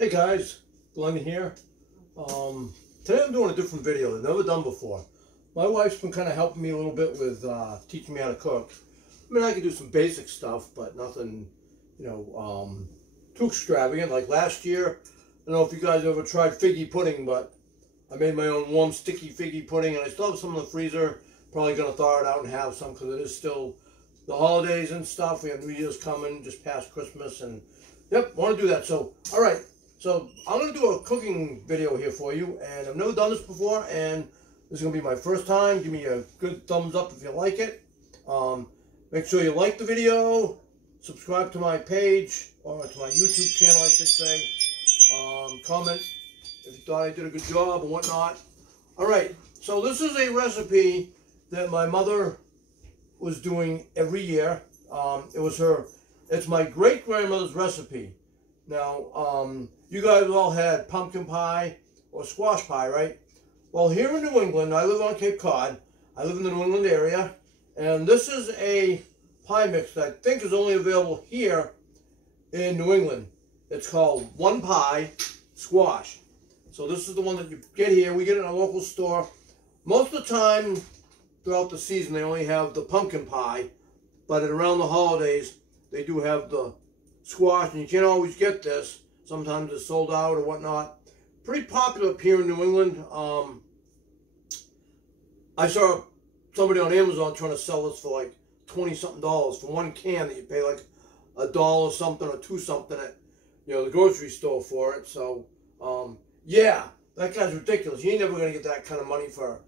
Hey guys, Glenn here. Today I'm doing a different video I've never done before. My wife's been kind of helping me a little bit with teaching me how to cook. I mean, I can do some basic stuff, but nothing, too extravagant. Like last year, I don't know if you guys ever tried figgy pudding, but I made my own warm, sticky figgy pudding, and I still have some in the freezer. Probably gonna thaw it out and have some because it is still the holidays and stuff. We have New Year's coming, just past Christmas, and yep, want to do that. So, all right. So I'm going to do a cooking video here for you, and I've never done this before, and this is going to be my first time. Give me a good thumbs up if you like it. Make sure you like the video, subscribe to my page, or to my YouTube channel, I should say. Comment if you thought I did a good job or whatnot. All right, so this is a recipe that my mother was doing every year. It's my great-grandmother's recipe. Now, you guys all had pumpkin pie or squash pie, right? Well, here in New England, I live on Cape Cod. I live in the New England area. And this is a pie mix that I think is only available here in New England. It's called One Pie Squash. So this is the one that you get here. We get it in a local store. Most of the time, throughout the season, they only have the pumpkin pie. But around the holidays, they do have the squash, and you can't always get this. Sometimes it's sold out or whatnot. Pretty popular up here in New England. I saw somebody on Amazon trying to sell this for like $20-something for one can that you pay like $1 something or $2 something at the grocery store for it. So yeah, that guy's ridiculous. You ain't never gonna get that kind of money for.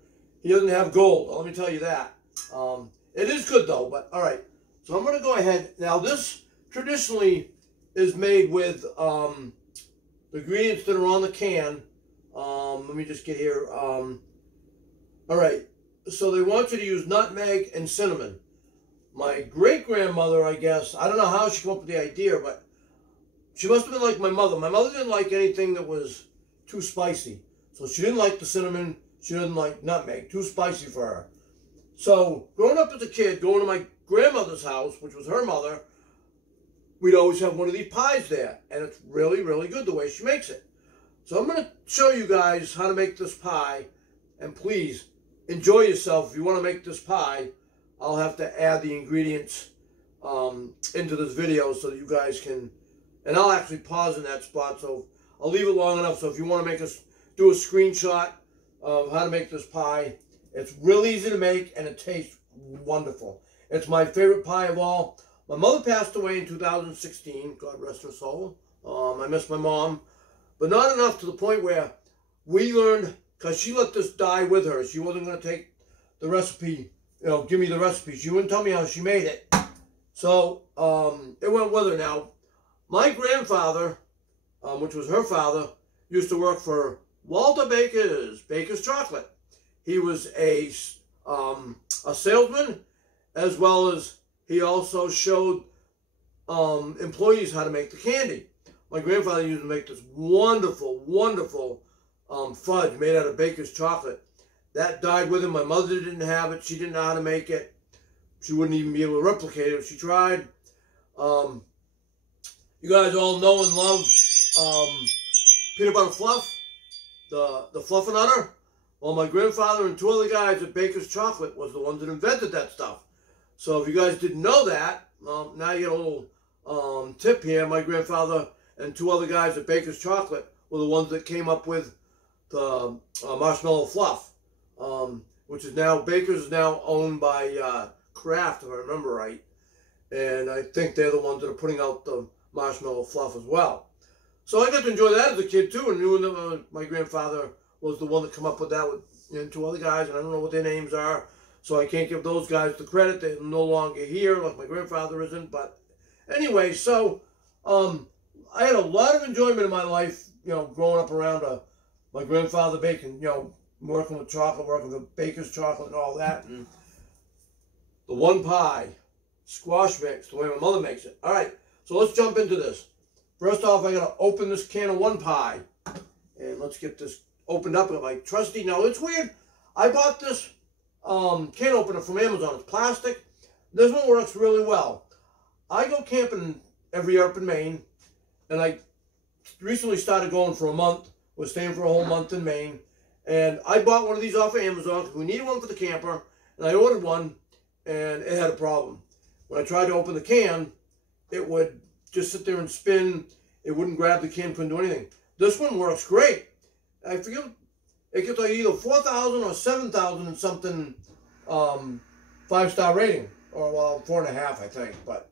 He doesn't have gold. Let me tell you that. It is good though. But all right, so I'm gonna go ahead now. This traditionally is made with the ingredients that are on the can. Let me just get here. All right, so they want you to use nutmeg and cinnamon. My great-grandmother, I guess, I don't know how she came up with the idea, but she must have been like my mother. My mother didn't like anything that was too spicy. So she didn't like the cinnamon. She didn't like nutmeg. Too spicy for her. So growing up as a kid, going to my grandmother's house, which was her mother, we'd always have one of these pies there, and it's really, really good the way she makes it. So I'm going to show you guys how to make this pie, and please enjoy yourself. If you want to make this pie, I'll have to add the ingredients into this video so that you guys can, and I'll actually pause in that spot, so I'll leave it long enough. So if you want to do a screenshot of how to make this pie, it's really easy to make, and it tastes wonderful. It's my favorite pie of all. My mother passed away in 2016, God rest her soul. I miss my mom, but not enough to the point where we learned, because she let this die with her. She wasn't going to take the recipe, give me the recipe. She wouldn't tell me how she made it. So it went with her. Now, my grandfather, which was her father, used to work for Walter Baker's Chocolate. He was a salesman, as well as he also showed employees how to make the candy. My grandfather used to make this wonderful, wonderful fudge made out of Baker's Chocolate. That died with him. My mother didn't have it. She didn't know how to make it. She wouldn't even be able to replicate it if she tried. You guys all know and love peanut butter fluff, the Fluffinator. Well, my grandfather and two other guys at Baker's Chocolate was the ones that invented that stuff. So if you guys didn't know that, now you get a little tip here. My grandfather and two other guys at Baker's Chocolate were the ones that came up with the marshmallow fluff, which is now, Baker's is now owned by Kraft, if I remember right. And I think they're the ones that are putting out the marshmallow fluff as well. So I got to enjoy that as a kid too, and knew that my grandfather was the one that came up with that with two other guys, and I don't know what their names are. So I can't give those guys the credit. They're no longer here, like my grandfather isn't. But anyway, so I had a lot of enjoyment in my life, growing up around my grandfather baking, working with chocolate, working with Baker's Chocolate and all that. And the one pie, squash mix, the way my mother makes it. All right, so let's jump into this. First off, I got to open this can of one pie. And let's get this opened up with my trusty. Now, it's weird. I bought this can opener from Amazon. It's plastic. This one works really well. I go camping every year up in Maine, and I recently started going for a month. Was staying for a whole month in Maine. And I bought one of these off of Amazon because we needed one for the camper. And I ordered one, and it had a problem. When I tried to open the can, it would just sit there and spin. It wouldn't grab the can, couldn't do anything. This one works great. I forget, it gets like either 4,000 or 7,000 and something 5-star rating. Or, well, 4.5, I think. But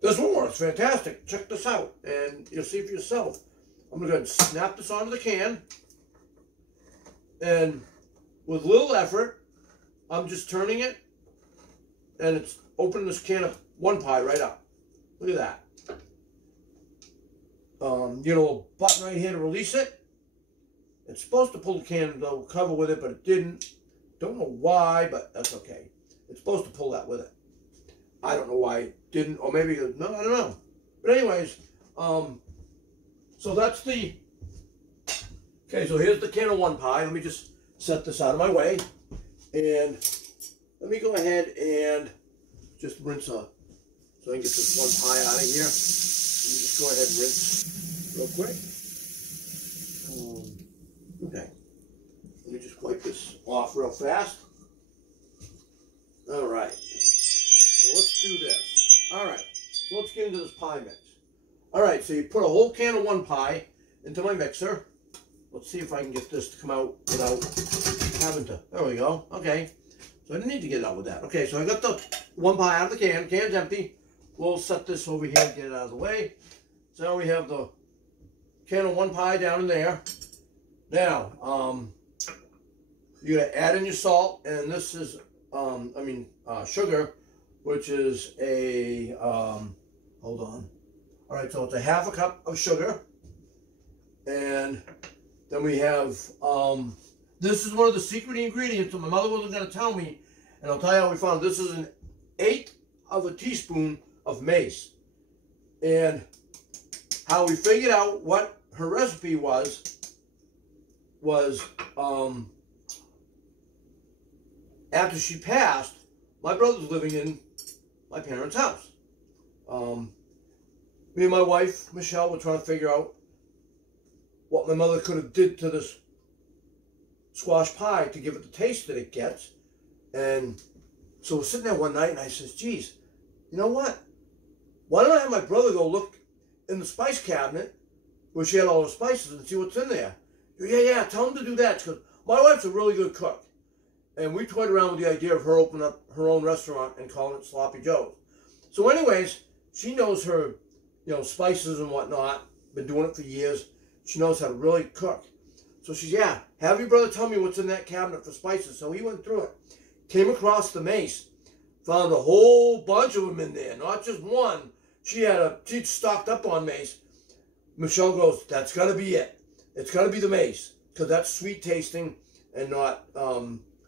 this one works fantastic. Check this out, and you'll see for yourself. I'm going to go ahead and snap this onto the can. And with little effort, I'm just turning it, and it's opening this can of One Pie right up. Look at that. You know, a button right here to release it. It's supposed to pull the can, the cover with it, but it didn't. Don't know why, but that's okay. It's supposed to pull that with it. I don't know why it didn't, or maybe, no, I don't know. But anyways, so that's the, okay, so here's the can of One Pie. Let me just set this out of my way. And let me go ahead and just rinse so I can get this One Pie out of here. Let me just go ahead and rinse real quick. Okay. Let me just wipe this off real fast. All right. So let's do this. All right. So let's get into this pie mix. All right. So you put a whole can of One Pie into my mixer. Let's see if I can get this to come out without having to. There we go. Okay. So I didn't need to get it out with that. Okay. So I got the One Pie out of the can. Can's empty. We'll set this over here and get it out of the way. So now we have the can of One Pie down in there. Now, you're going to add in your salt, and this is, sugar, which is a, hold on. All right, so it's a 1/2 cup of sugar. And then we have, this is one of the secret ingredients that my mother wasn't going to tell me, and I'll tell you how we found it. This is an 1/8 of a teaspoon of mace. And how we figured out what her recipe was after she passed, my brother's living in my parents' house. Me and my wife, Michelle, were trying to figure out what my mother could have did to this squash pie to give it the taste that it gets. And so we're sitting there one night, and I says, geez, you know what? Why don't I have my brother go look in the spice cabinet where she had all the spices and see what's in there? Yeah, tell him to do that, because my wife's a really good cook. And we toyed around with the idea of her opening up her own restaurant and calling it Sloppy Joe's. So anyways, she knows her, spices and whatnot. Been doing it for years. She knows how to really cook. So she's, yeah, have your brother tell me what's in that cabinet for spices. So he went through it. Came across the mace. Found a whole bunch of them in there, not just one. She'd stocked up on mace. Michelle goes, that's got to be it. It's got to be the mace, because that's sweet tasting and not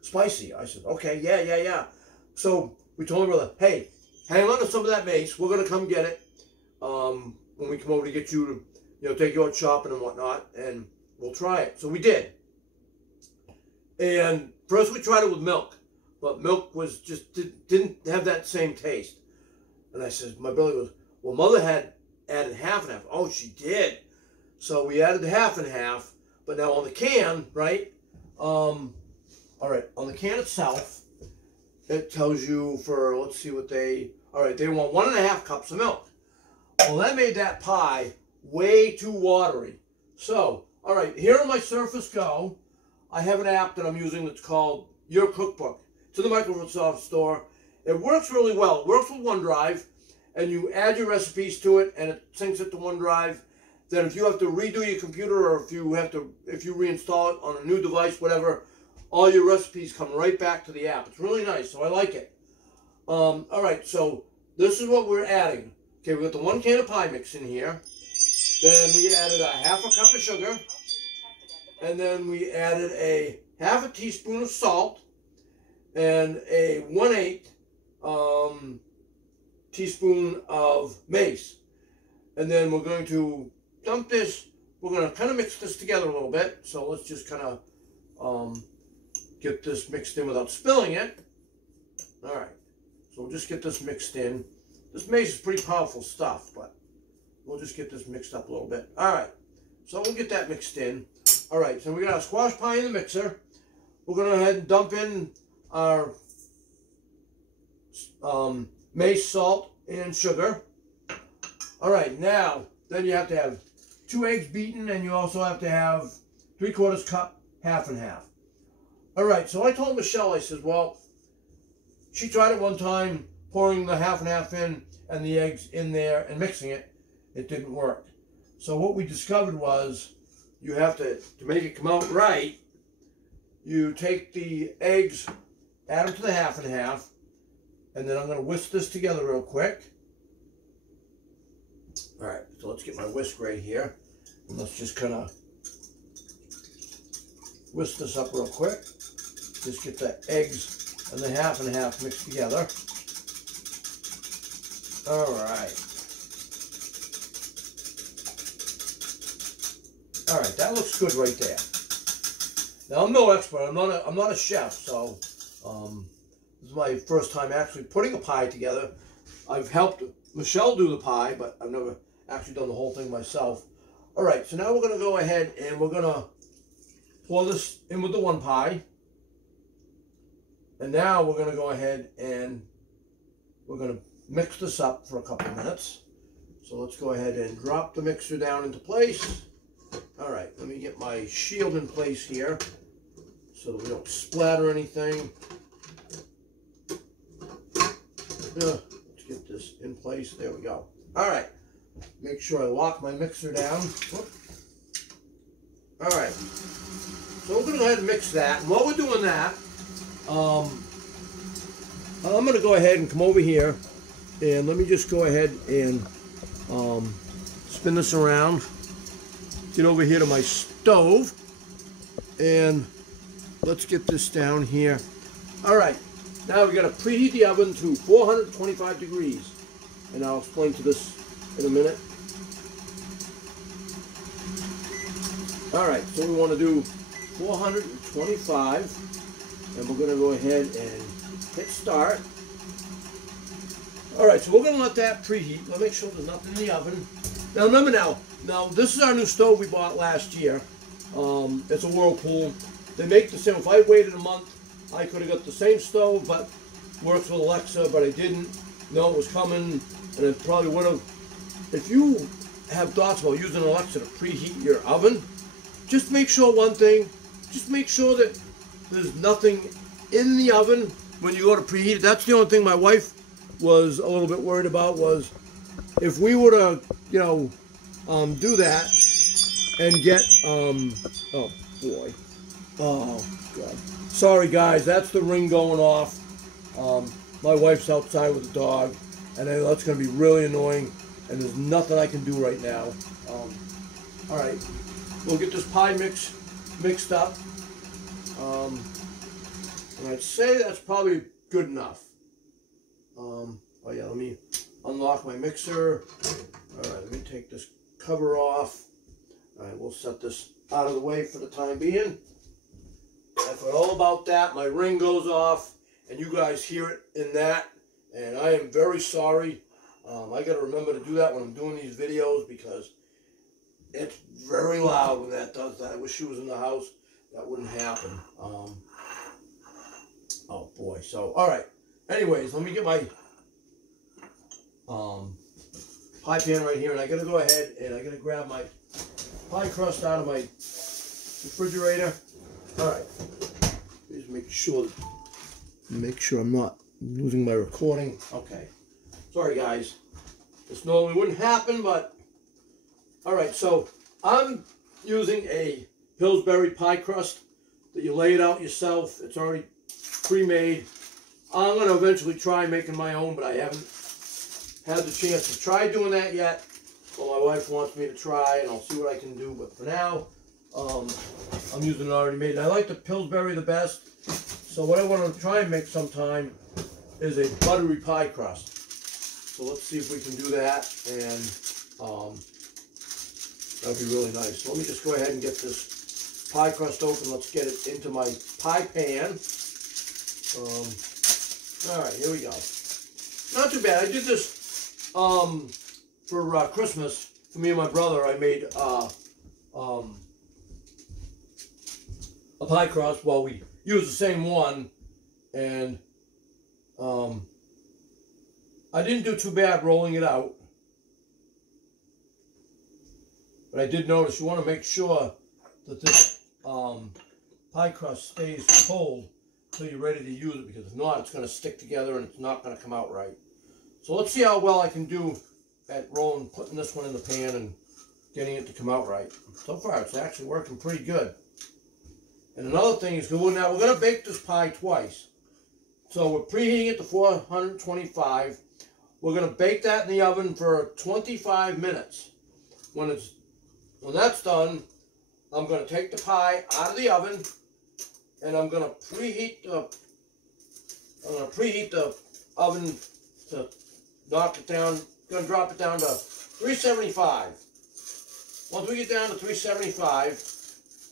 spicy. I said, okay, yeah. So we told my brother, hey, hang on to some of that mace. We're going to come get it when we come over to get you to, take you out shopping and whatnot, and we'll try it. So we did. And first we tried it with milk, but milk was just didn't have that same taste. And I said, my brother goes, well, Mother had added 1/2. Oh, she did. So we added the 1/2, but now on the can, right? All right, on the can itself, it tells you for, let's see what they want 1.5 cups of milk. Well, that made that pie way too watery. So, all right, here on my Surface Go, I have an app that I'm using that's called Your Cookbook. It's in the Microsoft Store. It works really well. It works with OneDrive, and you add your recipes to it, and it syncs it to OneDrive. Then if you have to redo your computer, or if you reinstall it on a new device, whatever, all your recipes come right back to the app. It's really nice, so I like it. All right, so this is what we're adding. Okay, we got the 1 can of pie mix in here. Then we added a 1/2 cup of sugar. And then we added a 1/2 teaspoon of salt and a 1/8 teaspoon of mace. And then we're going to dump this. We're going to kind of mix this together a little bit. So let's just kind of get this mixed in without spilling it. All right. So we'll just get this mixed in. This mace is pretty powerful stuff, but we'll just get this mixed up a little bit. All right, so we'll get that mixed in. All right, so we got our squash pie in the mixer. We're going to go ahead and dump in our mace, salt, and sugar. All right, now, then you have to have 2 eggs beaten, and you also have to have 3/4 cup, half and half. All right, so I told Michelle, I said, well, she tried it one time, pouring the half and half in and the eggs in there and mixing it. It didn't work. So what we discovered was you have to make it come out right, you take the eggs, add them to the half and half, and then I'm going to whisk this together real quick. All right, so let's get my whisk right here. And let's just kind of whisk this up real quick. Just get the eggs and the half and half mixed together. All right. All right, that looks good right there. Now I'm no expert. I'm not a chef, so this is my first time actually putting a pie together. I've helped Michelle do the pie, but I've never actually done the whole thing myself. All right, so now we're going to go ahead and we're going to pour this in with the one pie. And now we're going to go ahead and we're going to mix this up for a couple of minutes. So let's go ahead and drop the mixer down into place. All right, let me get my shield in place here so that we don't splatter anything. Let's get this in place. There we go. All right, make sure I lock my mixer down. Whoop. All right, so we're going to go ahead and mix that. And while we're doing that, I'm going to go ahead and come over here and let me just go ahead and spin this around. Get over here to my stove and let's get this down here. All right, now we got to preheat the oven to 425 degrees, and I'll explain to this in a minute. All right, so we want to do 425, and we're going to go ahead and hit start. All right, so we're going to let that preheat. Let's make sure there's nothing in the oven. Now remember now this is our new stove we bought last year. It's a Whirlpool. They make the same. If I waited a month, I could have got the same stove, but works with Alexa, but I didn't know it was coming, and it probably would have. If you have thoughts about using Alexa to preheat your oven, just make sure one thing, just make sure that there's nothing in the oven when you go to preheat it. That's the only thing my wife was a little bit worried about, was if we were to, do that and get, oh boy, oh God. Sorry guys, that's the ring going off. My wife's outside with the dog, and that's going to be really annoying, and there's nothing I can do right now. All right, we'll get this pie mixed up. And I'd say that's probably good enough. Oh yeah, let me unlock my mixer. All right, let me take this cover off. All right, we'll set this out of the way for the time being. I forgot all about that. My ring goes off, and you guys hear it in that, and I am very sorry. I got to remember to do that when I'm doing these videos because it's very loud when that does that. I wish she was in the house. That wouldn't happen. Oh boy. So all right. Anyways, let me get my pie pan right here, and I gotta go ahead and I gotta grab my pie crust out of my refrigerator. All right. Just make sure I'm not losing my recording. Okay. Sorry guys. This normally wouldn't happen, but all right. So I'm using a Pillsbury pie crust that you lay it out yourself. It's already pre-made. I'm going to eventually try making my own, but I haven't had the chance to try doing that yet. Well, my wife wants me to try, and I'll see what I can do. But for now, I'm using it already made. And I like the Pillsbury the best. So what I want to try and make sometime is a buttery pie crust. So let's see if we can do that, and that'll be really nice. So let me just go ahead and get this pie crust open. Let's get it into my pie pan. All right, here we go. Not too bad. I did this for Christmas. for me and my brother, I made a pie crust. Well, we used the same one, and I didn't do too bad rolling it out. But I did notice you want to make sure that this pie crust stays cold until you're ready to use it, because if not, it's going to stick together and it's not going to come out right. So let's see how well I can do at putting this one in the pan and getting it to come out right. So far, it's actually working pretty good. And another thing is, now we're going to bake this pie twice. So we're preheating it to 425. We're going to bake that in the oven for 25 minutes. When that's done, I'm going to take the pie out of the oven, and I'm going to preheat the oven to knock it down. Going to drop it down to 375. Once we get down to 375,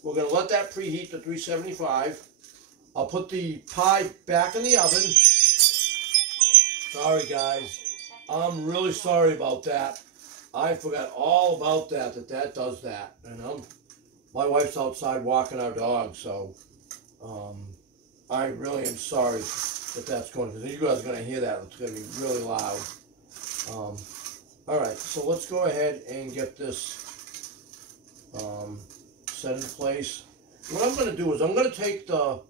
we're going to let that preheat to 375. I'll put the pie back in the oven. Sorry guys, I'm really sorry about that. I forgot all about that does that. And my wife's outside walking our dog, so I really am sorry that that's going, because you guys are going to hear that. It's going to be really loud. Alright, so let's go ahead and get this set in place. What I'm going to do is I'm going to take the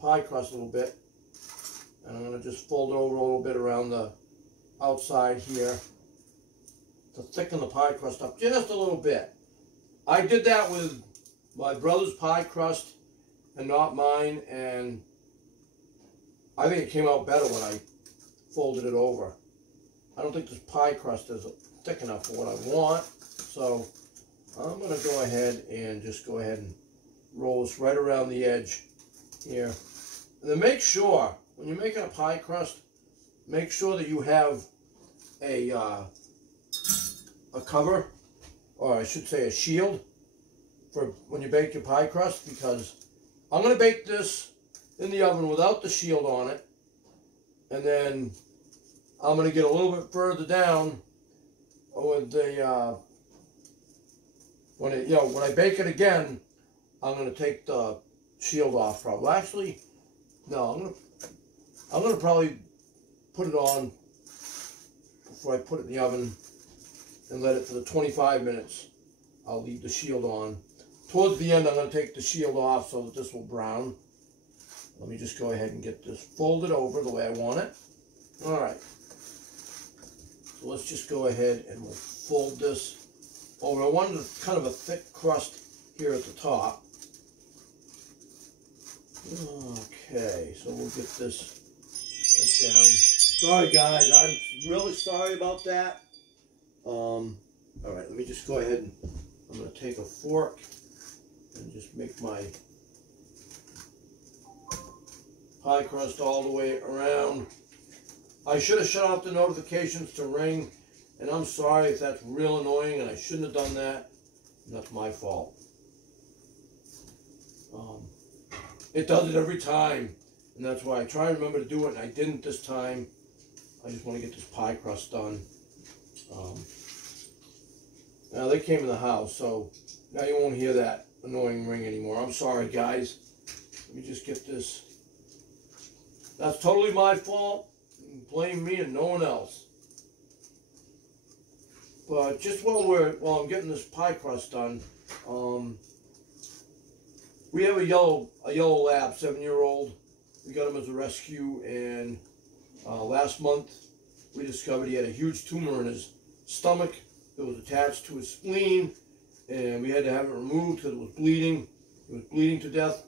pie crust a little bit, and I'm going to just fold it over a little bit around the outside here to thicken the pie crust up just a little bit. I did that with my brother's pie crust and not mine, and I think it came out better when I folded it over. I don't think this pie crust is thick enough for what I want, so I'm going to go ahead and just go ahead and roll this right around the edge here. And then make sure, when you're making a pie crust, make sure that you have a cover, or I should say a shield, for when you bake your pie crust, because I'm going to bake this in the oven without the shield on it, and then I'm going to get a little bit further down with the when I bake it again, I'm going to take the shield off probably. Actually, no, I'm going to probably put it on before I put it in the oven and let it for the 25 minutes. I'll leave the shield on. Towards the end, I'm going to take the shield off so that this will brown. Let me just go ahead and get this folded over the way I want it. All right. So let's just go ahead and we'll fold this over. I wanted kind of a thick crust here at the top. Okay, so we'll get this right down. Sorry guys, I'm really sorry about that. All right, let me just go ahead and I'm going to take a fork and just make my pie crust all the way around. I should have shut off the notifications to ring, and I'm sorry if that's real annoying, and I shouldn't have done that. And that's my fault. It does it every time, and that's why I try to remember to do it, and I didn't this time. I just want to get this pie crust done. Now they came in the house, so now you won't hear that annoying ring anymore. I'm sorry, guys. Let me just get this. That's totally my fault. Blame me and no one else. But just while I'm getting this pie crust done, we have a yellow lab, 7-year-old. We got him as a rescue, and last month we discovered he had a huge tumor in his stomach that was attached to his spleen, and we had to have it removed because it was bleeding. It was bleeding to death,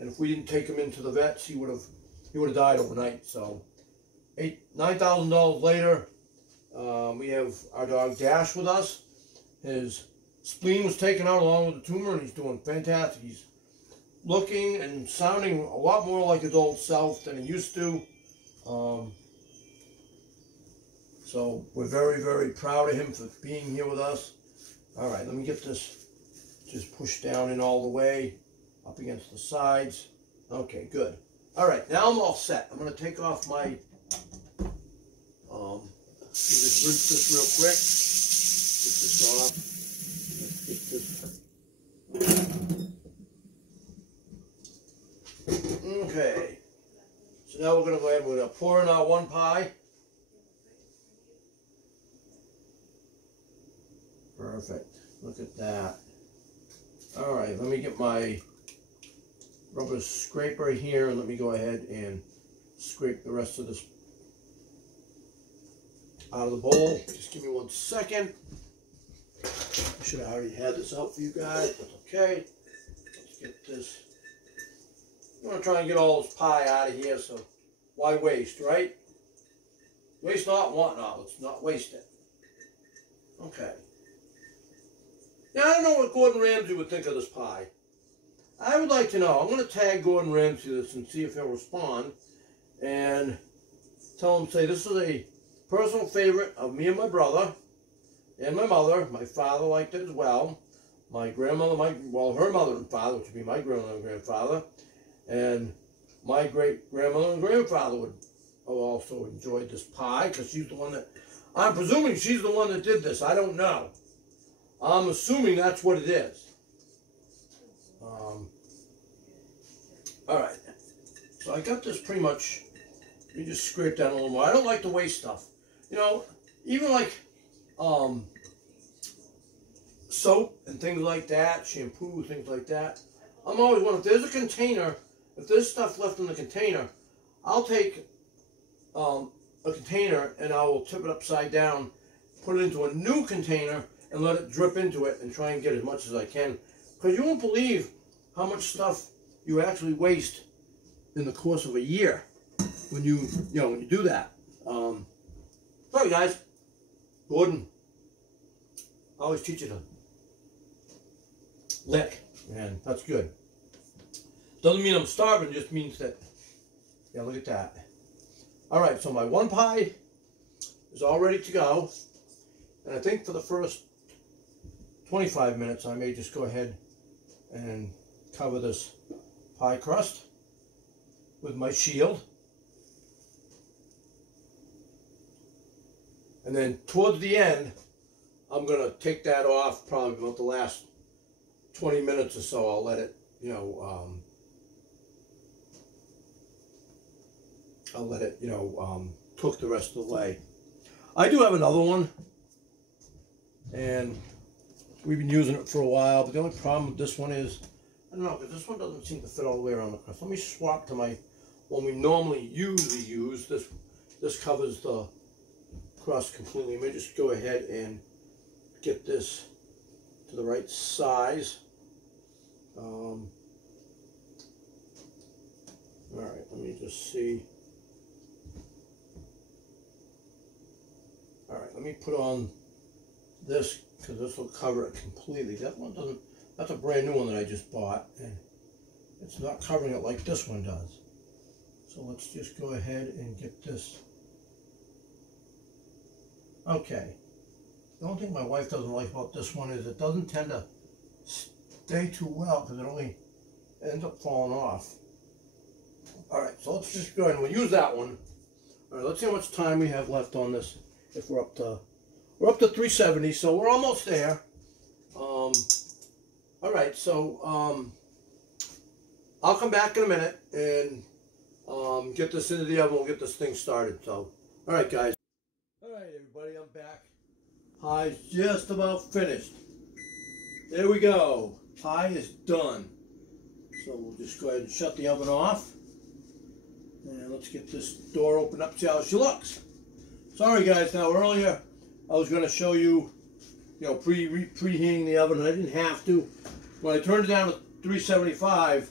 and if we didn't take him into the vets, he would have died overnight. So $9,000 later, we have our dog Dash with us. His spleen was taken out along with the tumor, and he's doing fantastic. He's looking and sounding a lot more like his old self than he used to. So we're very, very proud of him for being here with us. All right, let me get this just pushed down in all the way, up against the sides. Okay, good. All right, now I'm all set. I'm going to take off my, just rinse this real quick. this off. Okay. So now we're going to go ahead and we're going to pour in our one pie. Perfect. Look at that. All right, let me get my rubber scraper here and let me go ahead and scrape the rest of this out of the bowl. Just give me 1 second. I should have already had this out for you guys, but okay. Let's get this. I'm going to try and get all this pie out of here, so why waste, right? Waste not, want not. Let's not waste it. Okay. Now, I don't know what Gordon Ramsay would think of this pie. I would like to know. I'm going to tag Gordon Ramsay this and see if he'll respond. And tell him, say, this is a personal favorite of me and my brother and my mother. My father liked it as well. My grandmother, her mother and father, which would be my grandmother and grandfather. And my great-grandmother and grandfather would have also enjoyed this pie because she's the one that, I'm presuming she's the one that did this. I don't know. I'm assuming that's what it is. All right. So I got this pretty much, let me just scrape down a little more. I don't like to waste stuff. You know, even like soap and things like that, shampoo, things like that. I'm always wondering, if there's a container, if there's stuff left in the container, I'll take a container and I will tip it upside down, put it into a new container, and let it drip into it and try and get as much as I can. Because you won't believe how much stuff you actually waste in the course of a year when you do that. Sorry guys, Gordon, I always teach you to lick, and that's good. Doesn't mean I'm starving, just means that, yeah, look at that. All right, so my one pie is all ready to go. And I think for the first 25 minutes, I may just go ahead and cover this pie crust with my shield. And then towards the end, I'm going to take that off probably about the last 20 minutes or so. I'll let it, cook the rest of the way. I do have another one, and we've been using it for a while, but the only problem with this one is, I don't know, because this one doesn't seem to fit all the way around the crust. Let me swap to my one we normally usually use. This covers the crust completely. Let me just go ahead and get this to the right size. All right, let me just see. All right, let me put on this because this will cover it completely. That one doesn't, that's a brand new one that I just bought, and it's not covering it like this one does. So let's just go ahead and get this. Okay. The only thing my wife doesn't like about this one is it doesn't tend to stay too well because it only ends up falling off. All right, so let's just go ahead and we'll use that one. All right, let's see how much time we have left on this. If we're up to 370, so we're almost there. All right, so I'll come back in a minute and get this into the oven. We'll get this thing started. So, all right, guys. All right, everybody, I'm back. Pie's just about finished. There we go. Pie is done. So we'll just go ahead and shut the oven off. And let's get this door open up, see how she looks. Sorry guys, now earlier I was going to show you, preheating the oven, and I didn't have to. When I turned it down to 375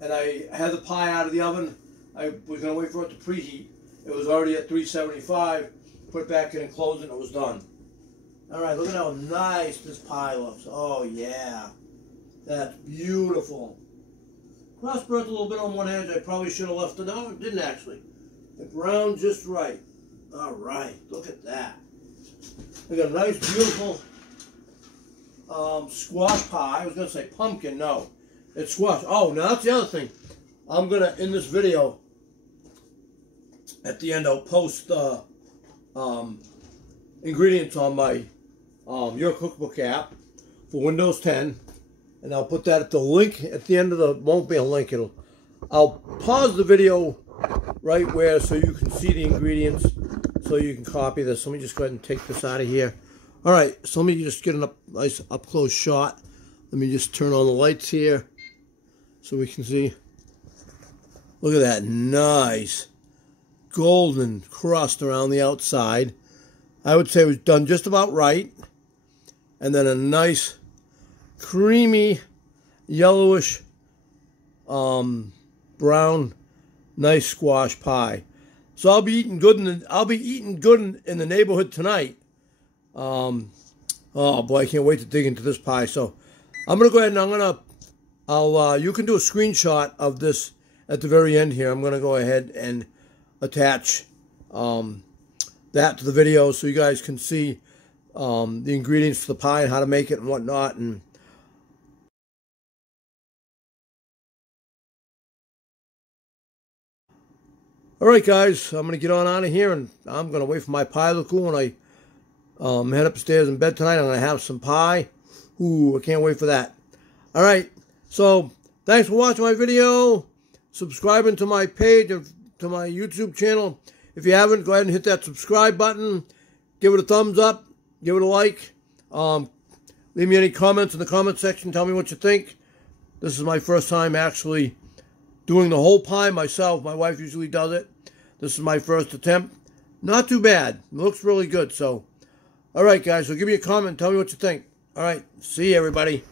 and I had the pie out of the oven, I was going to wait for it to preheat. It was already at 375, put it back in and close it, and it was done. Alright, look at how nice this pie looks. Oh yeah, that's beautiful. Crust burnt a little bit on one edge. I probably should have left it on. Didn't actually. It browned just right. All right, look at that. We got a nice, beautiful squash pie. I was going to say pumpkin. No, it's squash. Oh, now that's the other thing. I'm going to, in this video, at the end, I'll post ingredients on my Your Cookbook app for Windows 10, and I'll put that at the link at the end of the, won't be a link, I'll pause the video right where so you can see the ingredients, so you can copy this. Let me just go ahead and take this out of here. All right, so let me just get a nice up-close shot. Let me just turn on the lights here so we can see. Look at that nice golden crust around the outside. I would say it was done just about right. And then a nice creamy yellowish brown nice squash pie. So I'll be eating good in the neighborhood tonight. Oh boy, I can't wait to dig into this pie. So I'm gonna go ahead and you can do a screenshot of this at the very end here. I'm gonna go ahead and attach that to the video so you guys can see the ingredients for the pie and how to make it and whatnot. And all right, guys, I'm gonna get on out of here, and I'm gonna wait for my pie to cool. When I head upstairs in bed tonight, I'm gonna have some pie. Ooh, I can't wait for that. All right, so thanks for watching my video. Subscribing to my page, to my YouTube channel. If you haven't, go ahead and hit that subscribe button. Give it a thumbs up. Give it a like. Leave me any comments in the comment section. Tell me what you think. This is my first time actually doing the whole pie myself. My wife usually does it. This is my first attempt. Not too bad. It looks really good. So, all right, guys. So give me a comment. Tell me what you think. All right. See you, everybody.